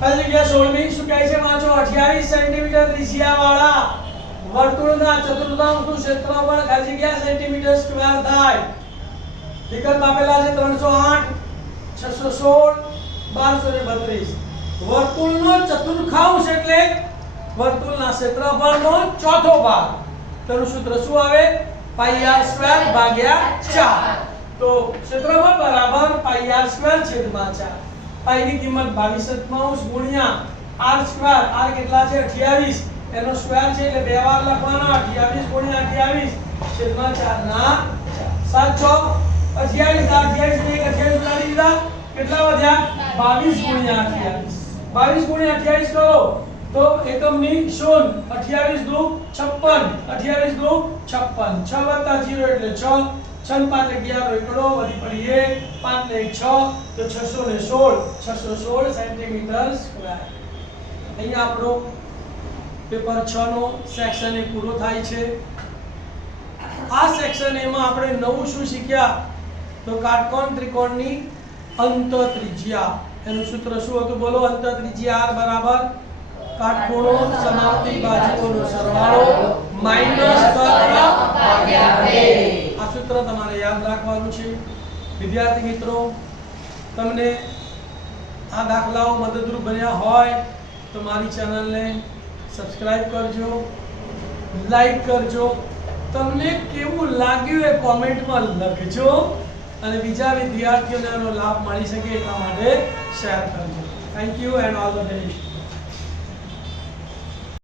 ખાલી જગ્યા 16મી શું કહે છે વાંચો 28 સેન્ટીમીટર ત્રિજ્યાવાળા વર્તુળના ચતુર્થાંશનું ક્ષેત્રફળ ખાલી જગ્યા સેન્ટીમીટર સ્ક્વેર થાય. વિકલ્પ આપેલા છે 308, 616, 1232. વર્તુળનો ચતુર્થાંશ એટલે વર્તુળના ક્ષેત્રફળનો ચોથો ભાગ. તેનું સૂત્ર શું આવે? પાઈ r સ્ક્વેર ભાગ્યા 4. તો ક્ષેત્રફળ બરાબર પાઈ r સ્ક્વેર છેદમાં 4. પાઈ ની કિંમત 22 ગુણ્યા r સ્ક્વેર. r કેટલા છે? 28. એનો સ્ક્વેર છે એટલે બે વાર લખવાનો. 28 ગુણ્યા 28 છેદમાં 4 ના 7 28 ઉડાડી દીધા. કેટલા વધ્યા? 22 ગુણ્યા 28. 22 ગુણ્યા 28 કરો તો એકમની શૂન્ય. 28 દુ 56. 28 દુ 56. 6 વત્તા 0 એટલે 6. 6 5 11 એકડો વધી પડી 1. 5 ને 6 તો 616 સેન્ટીમીટર સ્ક્વેર. અહીંયા આપણો પેપર 6 નો સેક્શન એ પૂરો થાય છે. આ સેક્શન એમાં આપણે નવું શું શીખ્યા? તો કાટકોણ ત્રિકોણની અંત ત્રિજ્યા. એનું સૂત્ર શું હતું? બોલો. અંત ત્રિજ્યા r બરાબર કાટખૂણો સમાપ્તિ બાજુઓનો સરવાળો માઈનસ કર્ણ ભાગ્યા 2. આ સૂત્ર તમારે યાદ રાખવાનું છે. વિદ્યાર્થી મિત્રો, તમને આ દાખલાઓ મદદરૂપ બન્યા હોય તો મારી ચેનલને સબસ્ક્રાઇબ કરજો, લાઈક કરજો. તમને કેવું લાગ્યું એ કોમેન્ટમાં લખજો અને બીજા વિદ્યાર્થીઓને આનો લાભ મળી શકે એટલા માટે શેર કરજો. Thank you and all the best.